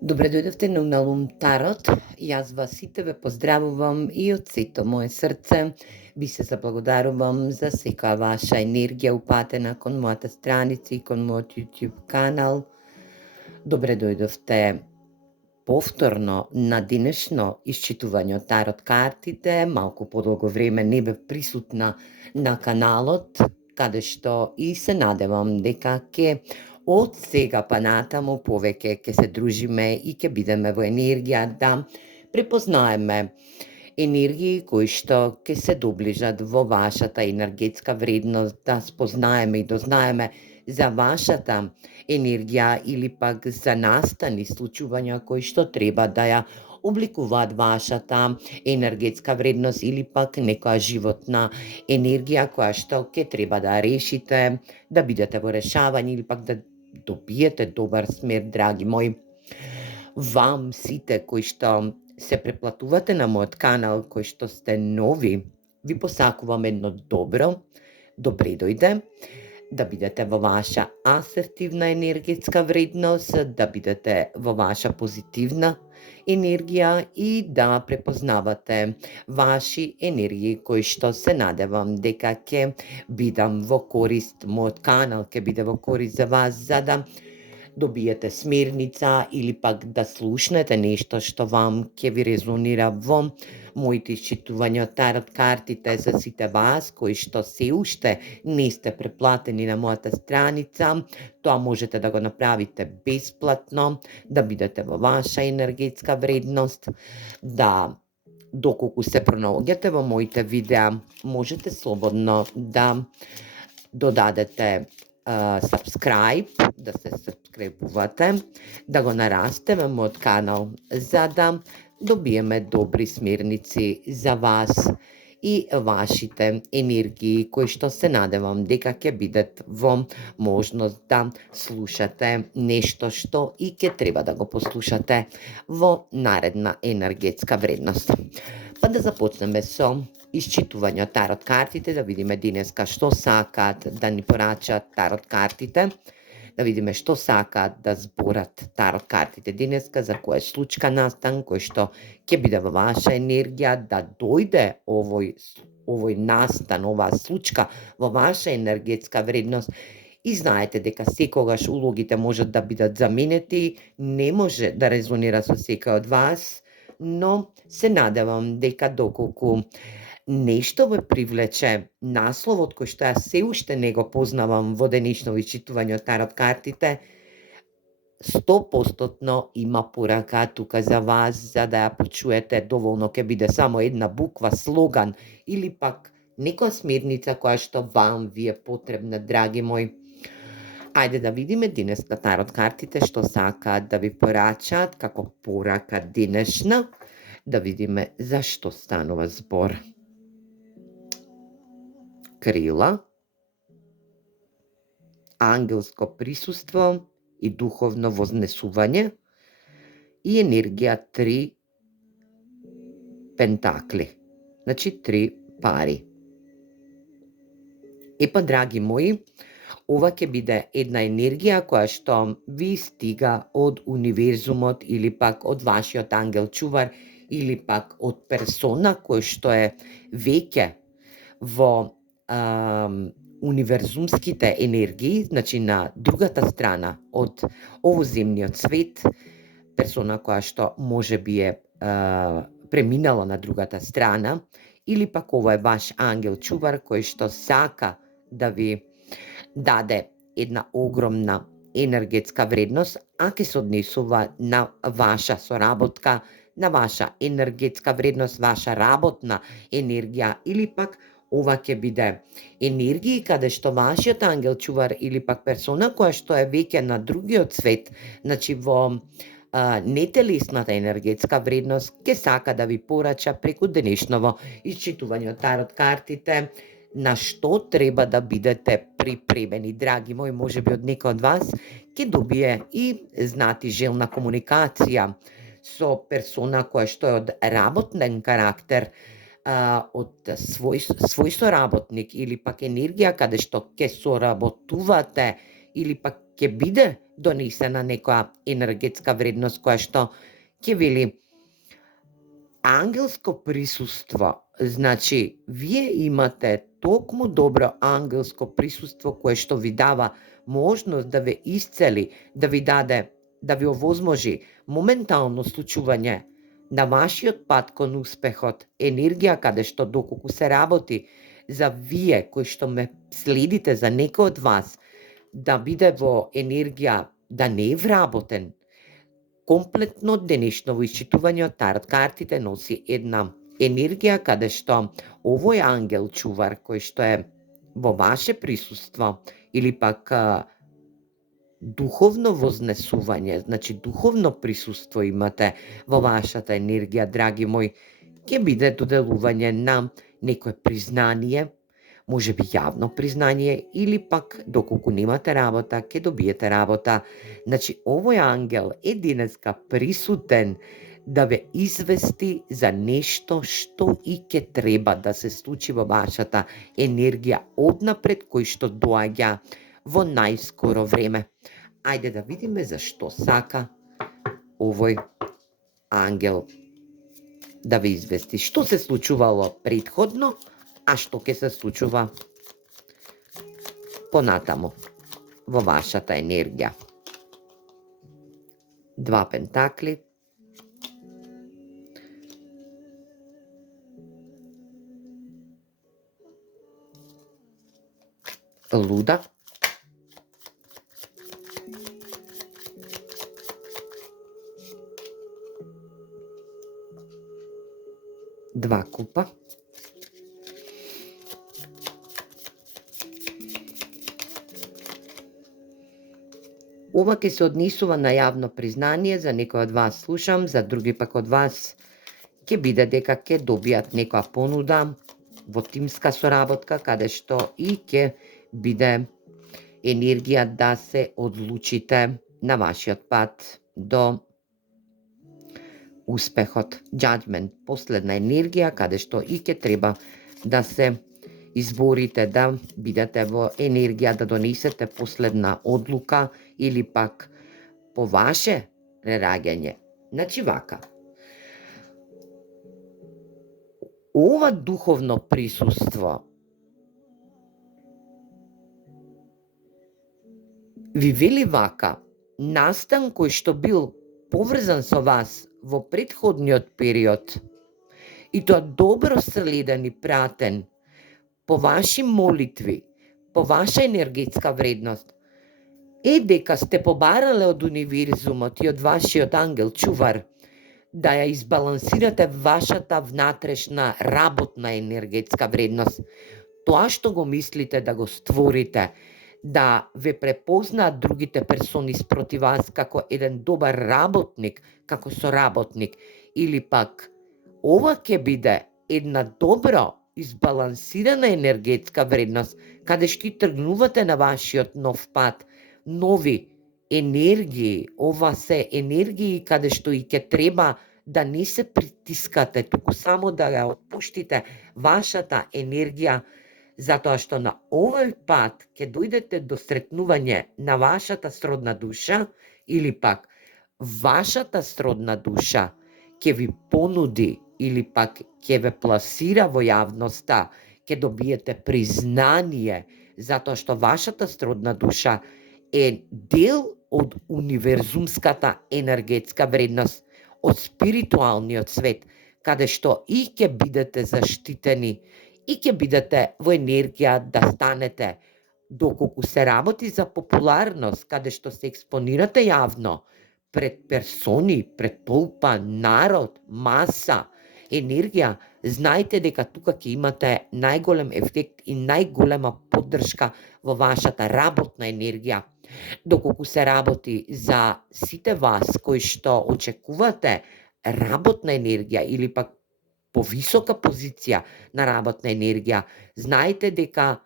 Добре дојдовте на Уналум Тарот. Јас вас сите ве поздравувам и од сето мое срце ви се заблагодарувам за секоја ваша енергија упатена кон мојата страница и кон мојот YouTube канал. Добре дојдовте повторно на денешно исчитување од Тарот картите. Малку подолго време не бев присутна на каналот, каде што и се надевам дека ќе од сега па натаму повеќе ќе се дружиме и ќе бидеме во енергија да препознаеме енергии кои што ќе се доближат во вашата енергетска вредност, да спознаеме и дознаеме за вашата енергија или пак за настани случувања кои што треба да ја обликуваат вашата енергетска вредност или пак некоја животна енергија која што ќе треба да решите, да бидете во решавање или пак да добиете добар смер, драги мои. Вам сите кои што се преплатувате на мојот канал, кои што сте нови, ви посакувам едно добре дојде, да бидете во ваша асертивна енергетска вредност, да бидете во ваша позитивна енергија и да препознавате ваши енергии кои што се надевам дека ќе бидам во корист, мојот канал ќе биде во корист за вас, за да добиете смерница или пак да слушнете нешто што вам ќе ви резонира во моите исчитувања од Тарот картите. За сите вас кои што се уште не сте преплатени на мојата страница, тоа можете да го направите бесплатно, да бидете во ваша енергетска вредност, да доколку се пронаоѓате во моите видеа, можете слободно да додадете subscribe, да се сабскрибувате, да го нарастеме мојот канал, за да добиеме добри смерници за вас и вашите енергии, кои што се надевам дека ќе бидат во можност да слушате нешто што и ќе треба да го послушате во наредна енергетска вредност. Па да започнеме со исчитување од Тарот картите, да видиме денеска што сакаат да ни порачаат Тарот картите, да видиме што сакаат да зборат Тарот картите денеска, за кој случка настан, кој што ќе биде во ваша енергија, да дојде овој настан, оваа случка во ваша енергетска вредност. И знаете дека секогаш улогите можат да бидат заменети, не може да резонира со секој од вас, но се надевам дека доколку нешто ве привлече насловот кој што јас се уште не го познавам во денешно исчитување од Тарот картите, 100% има порака тука за вас, за да ја почуете. Доволно ќе биде само една буква, слоган или пак некоја смерница која што вам ви е потребна, драги мои. Ајде да видиме денеска Тарот картите што сакаат да ви порачаат како порака денешна, да видиме за што станува збор. Крила, ангелско присуство и духовно вознесување и енергија 3 пентакли, значи 3 пари. Епа, драги мои, ова ќе биде една енергија која што ви стига од универзумот или пак од вашиот ангел чувар или пак од персона кој што е веќе во универзумските енергии, значи на другата страна од овоземниот свет, персона која што може би е преминала на другата страна, или пак ова е ваш ангел чувар кој што сака да ви даде една огромна енергетска вредност, а ќе се однесува на ваша соработка, на ваша енергетска вредност, ваша работна енергија, или пак ова ќе биде енергија каде што вашиот ангел чувар или пак персона која што е веќе на другиот свет, значи во нетелесната енергетска вредност, ќе сака да ви порача преку денешново исчитување од Тарот картите, на што треба да бидете припремени, драги мои. Можеби од некој од вас ќе добие и знати желна комуникација со персона која што е од работен карактер, од свој соработник или пак енергија каде што ќе соработувате или пак ќе биде донесена некоја енергетска вредност која што ќе вели ангелско присуство. Значи, вие имате токму добро ангелско присуство кое што ви дава можност да ве исцели, да ви даде, да ви овозможи моментално случување на вашиот пат кон успехот, енергија каде што доколку се работи за вие кои што ме следите, за некој од вас, да биде во енергија да не е вработен. Комплетно денешново исчитување од тарот картите носи една енергија каде што овој ангел чувар кој што е во ваше присуство или пак духовно вознесување, значи духовно присуство имате во вашата енергија, драги мои, ќе биде доделување на некое признание, може би јавно признание, или пак доколку немате работа, ќе добиете работа. Значи, овој ангел е денеска присутен да ве извести за нешто што и ќе треба да се случи во вашата енергија однапред, кој што доаѓа во најскоро време. Ајде да видиме зашто сака овој ангел да ве извести. Што се случувало претходно, а што ќе се случува понатаму во вашата енергија. 2 пентакли. Луда. Два купа. Ова ќе се однесува на јавно признание, за некој од вас слушам, за други пак од вас ќе биде дека ќе добијат некоја понуда во тимска соработка, каде што и ќе биде енергија да се одлучите на вашиот пат до успехот. Judgment, последна енергија, каде што и ќе треба да се изборите, да бидете во енергија, да донесете последна одлука или пак по ваше рераѓање. Значи вака. Ова духовно присуство ви вели вака, настан кој што бил поврзан со вас во претходниот период и тоа добро следен и пратен по ваши молитви, по ваша енергетска вредност, е дека сте побарале од универзумот и од вашиот ангел чувар да ја избалансирате вашата внатрешна работна енергетска вредност. Тоа што го мислите да го створите, да ве препознаат другите персони спроти вас како еден добар работник, како соработник, или пак ова ќе биде една добро избалансирана енергетска вредност, каде што тргнувате на вашиот нов пат, нови енергии. Ова се енергии каде што и ќе треба да не се притискате, туку само да ја отпуштите вашата енергија, затоа што на овој пат ќе дојдете до сретнување на вашата сродна душа, или пак вашата сродна душа ќе ви понуди или пак ќе ве пласира во јавноста, ќе добиете признание, затоа што вашата сродна душа е дел од универзумската енергетска вредност, од спиритуалниот свет, каде што и ќе бидете заштитени, и ќе бидете во енергија да станете, доколку се работи за популарност, каде што се експонирате јавно, пред персони, пред толпа, народ, маса, енергија, знаете дека тука ќе имате најголем ефект и најголема поддршка во вашата работна енергија. Доколку се работи за сите вас кои што очекувате работна енергија или пак повисока позиција на работна енергија, знаете дека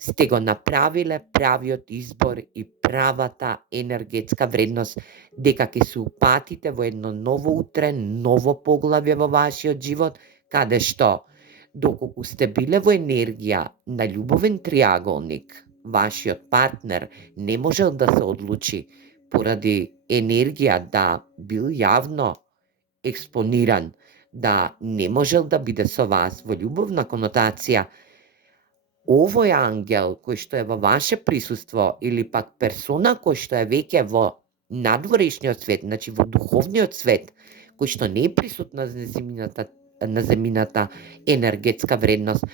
сте го направиле правиот избор и правата енергетска вредност, дека ќе се упатите во едно ново утре, ново поглавје во вашиот живот, каде што, доколку сте биле во енергија на љубовен триаголник, вашиот партнер не можел да се одлучи поради енергија да бил јавно експониран, да не можел да биде со вас во љубовна конотација, овој ангел кој што е во ваше присуство или пак персона кој што е веќе во надворешниот свет, значи во духовниот свет, кој што не е присутна на земјината енергетска вредност,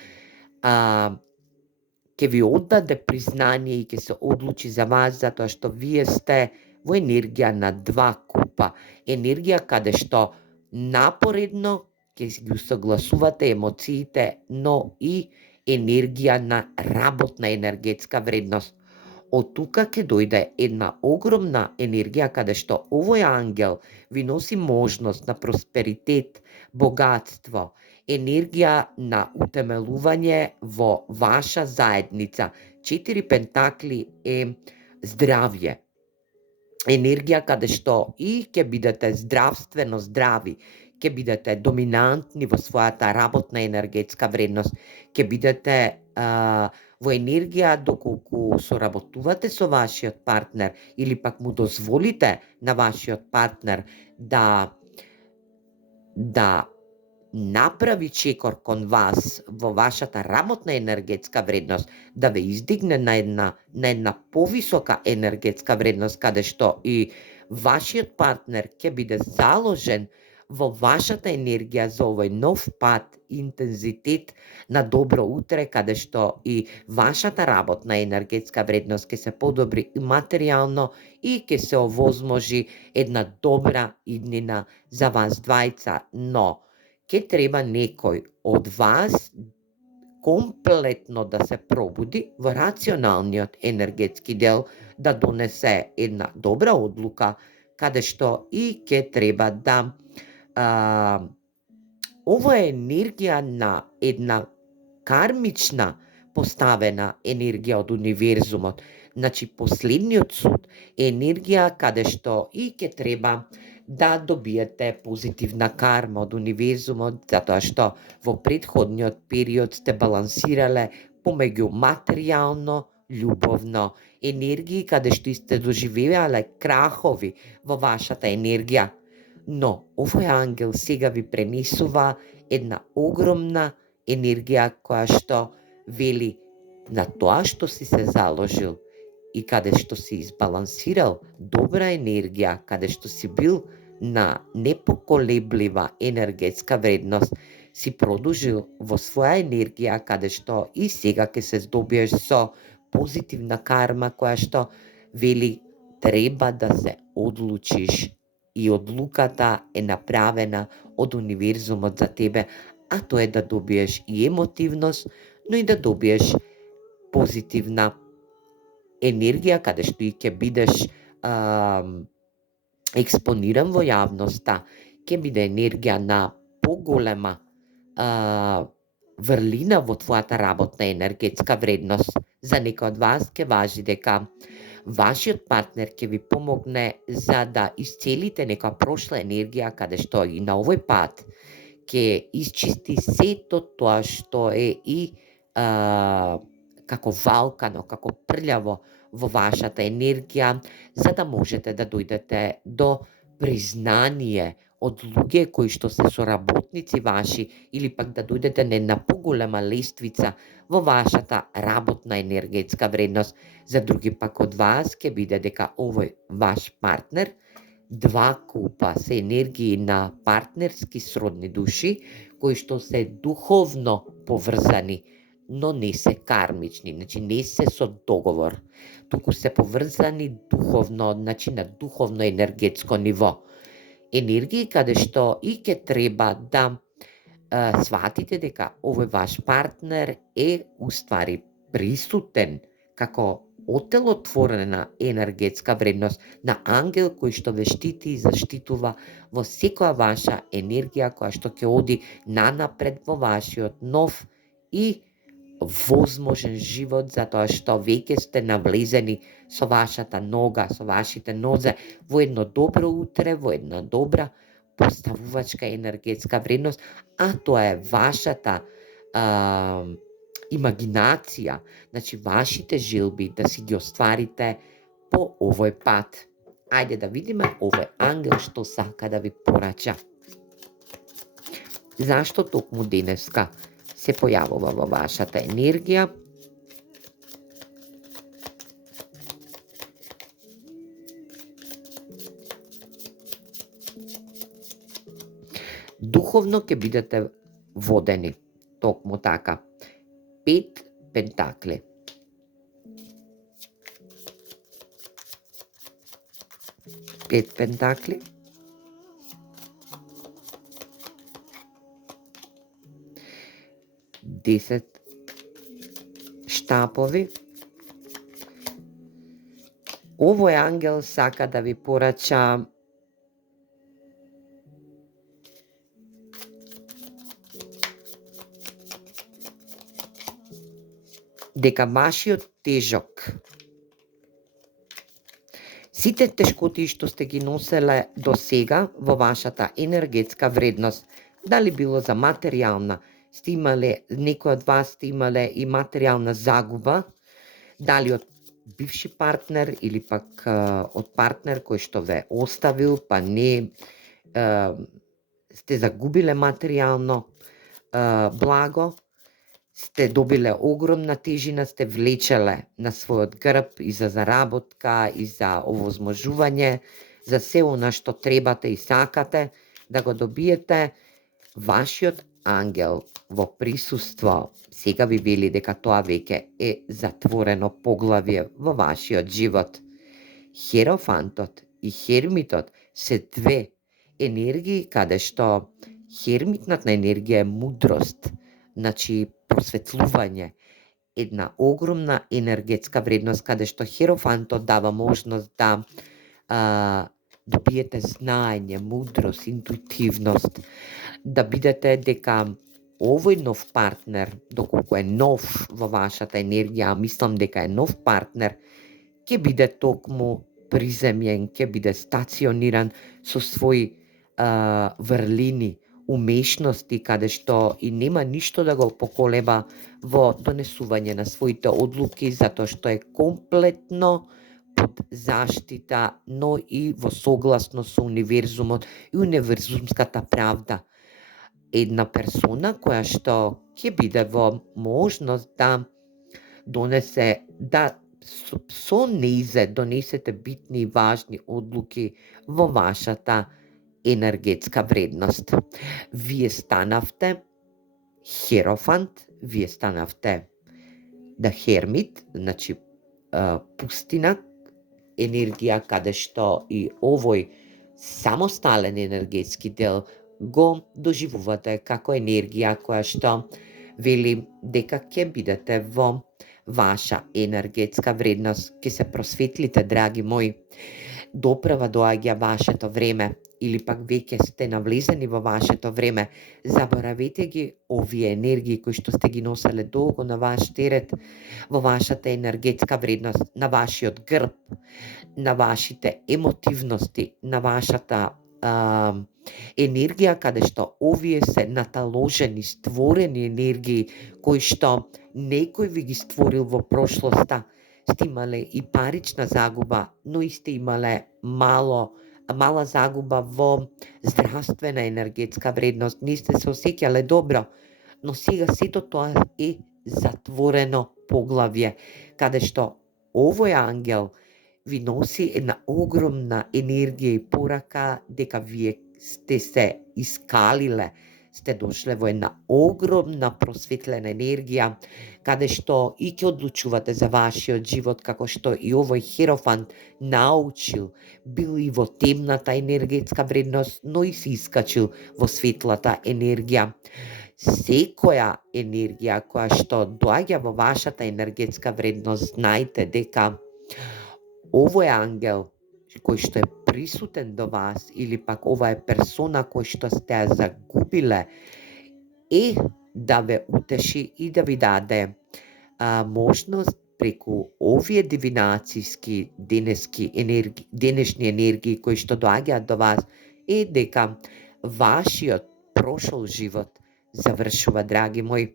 ќе ви оддаде признание и ќе се одлучи за вас, затоа што вие сте во енергија на два купа. Енергија каде што напоредно ќе ги согласувате емоциите, но и енергија на работна енергетска вредност. Од тука ќе дојде една огромна енергија каде што овој ангел ви носи можност на просперитет, богатство, енергија на утемелување во ваша заедница. 4 пентакли е здравје. Енергија каде што и ќе бидете здравствено здрави, ќе бидете доминантни во својата работна енергетска вредност, ќе бидете во енергија доколку соработувате со вашиот партнер или пак му дозволите на вашиот партнер да направи чекор кон вас во вашата работна енергетска вредност, да ве издигне на една повисока енергетска вредност, каде што и вашиот партнер ќе биде заложен во вашата енергија за овој нов пат, интензитет на добро утре, каде што и вашата работна енергетска вредност ќе се подобри и материјално и ќе се овозможи една добра иднина за вас двајца, но ќе треба некој од вас комплетно да се пробуди во рационалниот енергетски дел, да донесе една добра одлука, каде што и ќе треба да ова е енергија на една кармична поставена енергија од универзумот. Значи, последниот суд е енергија каде што и ќе треба да добиете позитивна карма од универзумот, затоа што во претходниот период сте балансирале помеѓу материјално, љубовно, енергии каде што сте доживеале крахови во вашата енергија. Но овој ангел сега ви пренесува една огромна енергија која што вели на тоа што си се заложил и каде што си избалансирал добра енергија, каде што си бил на непоколеблива енергетска вредност, си продолжил во своја енергија, каде што и сега ќе се здобиеш со позитивна карма која што вели треба да се одлучиш и одлуката е направена од универзумот за тебе, а тоа е да добиеш и емотивност, но и да добиеш позитивна енергија, каде што и ќе бидеш експониран во јавноста, ќе биде енергија на поголема врлина во твојата работна енергетска вредност. За некој од вас ќе важи дека вашиот партнер ќе ви помогне за да исцелите нека прошла енергија, каде што и на овој пат ќе исчисти сето тоа што е и како валкано, како прљаво во вашата енергија, за да можете да дојдете до признание од луѓе кои што се соработници ваши или пак да дојдете на една поголема лествица во вашата работна енергетска вредност. За други пак од вас ќе биде дека овој ваш партнер, два купа се енергии на партнерски сродни души кои што се духовно поврзани, но не се кармични, значи не се со договор, туку се поврзани духовно, значи на духовно енергетско ниво. Енергии каде што и ќе треба да сватите дека овој ваш партнер е уствари присутен како отелотворена енергетска вредност на ангел кој што ве штити и заштитува во секоја ваша енергија која што ќе оди нанапред во вашиот нов и возможен живот, затоа што веќе сте навлезени со вашата нога, со вашите нозе во едно добро утре, во една добра поставувачка енергетска вредност, а тоа е вашата имагинација, значи вашите желби да си ги остварите по овој пат. Ајде да видиме овој ангел што сака да ви порача. Зашто токму денеска се појавува во вашата енергија? Духовно ќе бидете водени, токму така. 5 пентакли. Пет пентакли. 10 штапови. Овој ангел сака да ви порача дека вашиот тежок, сите тешкоти што сте ги носеле до сега во вашата енергетска вредност, дали било за материјална, сте имале, некој од вас сте имале и материјална загуба, дали од бивши партнер или пак од партнер кој што ве оставил, па не сте загубиле материјално благо, сте добиле огромна тежина, сте влечеле на својот грб и за заработка, и за овозможување, за се она што требате и сакате да го добиете. Вашиот ангел во присуство сега ви вели дека тоа веќе е затворено поглавје во вашиот живот. Херофантот и хермитот се две енергии каде што хермитната енергија е мудрост, значи просветлување, една огромна енергетска вредност каде што херофантот дава можност да добиете знаење, мудрост, интуитивност, да бидете дека овој нов партнер, доколку е нов во вашата енергија, мислам дека е нов партнер, ќе биде токму приземјен, ќе биде стациониран со своји врлини, умешности, каде што и нема ништо да го поколеба во донесување на своите одлуки, затоа што е комплетно под заштита, но и во согласно со универзумот и универзумската правда. Една персона која што ќе биде во можност да донесе, да со нејзе донесете битни и важни одлуки во вашата енергетска вредност. Вие станавте херофант, вие станавте да хермит, значи пустина, енергија каде што и овој самостален енергетски дел го доживувате како енергија која што вели дека ќе бидете во ваша енергетска вредност, ќе се просветлите, драги мои. Доправа доаѓа вашето време, или пак веќе сте навлезени во вашето време. Заборавете ги овие енергии кои што сте ги носеле долго на ваш терет, во вашата енергетска вредност, на вашиот грб, на вашите емотивности, на вашата енергија, каде што овие се наталожени, створени енергии кои што некој ви ги створил во прошлоста. Сте имале и парична загуба, но и сте имале мала загуба во здравствена енергетска вредност. Не сте се осеќале добро, но сега сето тоа е затворено поглавје, каде што овој ангел ви носи една огромна енергија и порака дека вие сте се искалиле, сте дошле во една огромна просветлена енергија, каде што и ќе одлучувате за вашиот живот, како што и овој херофант научил, бил и во темната енергетска вредност, но и се искачил во светлата енергија. Секоја енергија која што доаѓа во вашата енергетска вредност, знајте дека овој ангел кој што е присутен до вас, или пак ова е персона кој што сте ја загубиле, е да ве утеши и да ви даде можност преку овие дивинацијски денешни енергии кои што доаѓаат до вас, е дека вашиот прошол живот завршува, драги мои.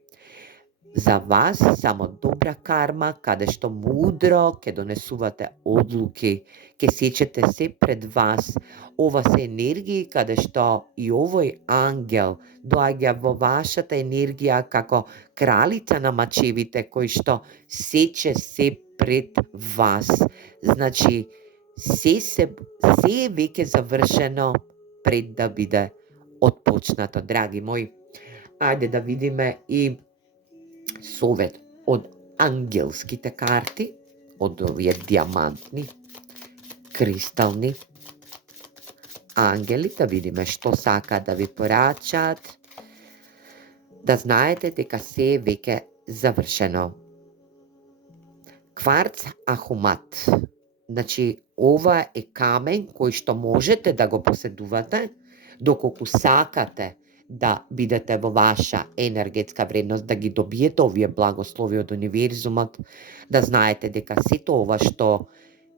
за вас само добра карма, каде што мудро ќе донесувате одлуки, ќе сечете се пред вас. Ова се енергии каде што и овој ангел доаѓа во вашата енергија како кралица на мачевите кој што сече се пред вас. Значи, се е веќе завршено пред да биде отпочнато, драги мои. Ајде да видиме и совет од ангелските карти, од овие диамантни, кристални ангели, да видиме што сака да ви порачат, да знаете дека се е веќе завршено. Кварц ахумат. Значи, ова е камен кој што можете да го поседувате, доколку сакате да бидете во ваша енергетска вредност, да ги добиете овие благослови од универзумот, да знаете дека сето ова што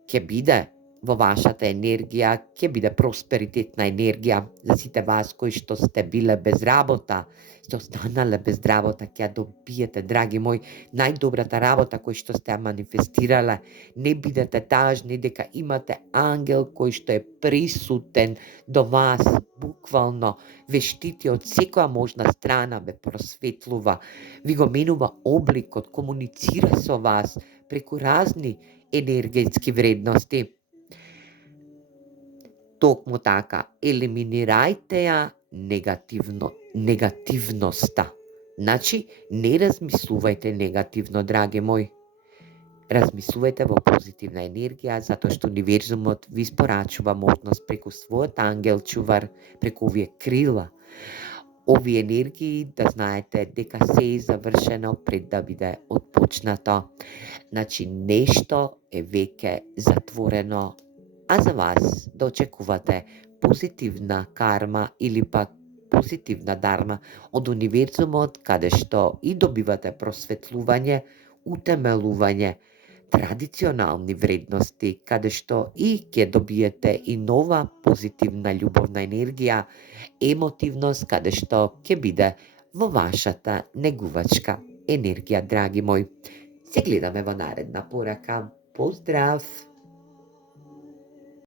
ќе биде во вашата енергија, ќе биде просперитетна енергија за сите вас кои што сте биле без работа, сте останале без работа, ќе ја добиете, драги мои, најдобрата работа кој што сте ја манифестирале. Не бидете тажни дека имате ангел кој што е присутен до вас, буквално ве штити од секоја можна страна, ве просветлува, ви го менува обликот, комуницира со вас преку разни енергетски вредности. Токму така, елиминирајте ја негативноста. Значи, не размислувајте негативно, драги мои. Размислувајте во позитивна енергија, затоа што универзумот ви спорачува можност преку својот ангел чувар, преку овие крила, овие енергии, да знаете дека се е завршено пред да биде отпочнато. Значи, нешто е веќе затворено, а за вас да очекувате позитивна карма или пак позитивна дарма од универзумот, каде што и добивате просветлување, утемелување, традиционални вредности, каде што и ќе добиете и нова позитивна љубовна енергија, емотивност, каде што ќе биде во вашата негувачка енергија, драги мои. Се гледаме во наредна порака. Поздрав!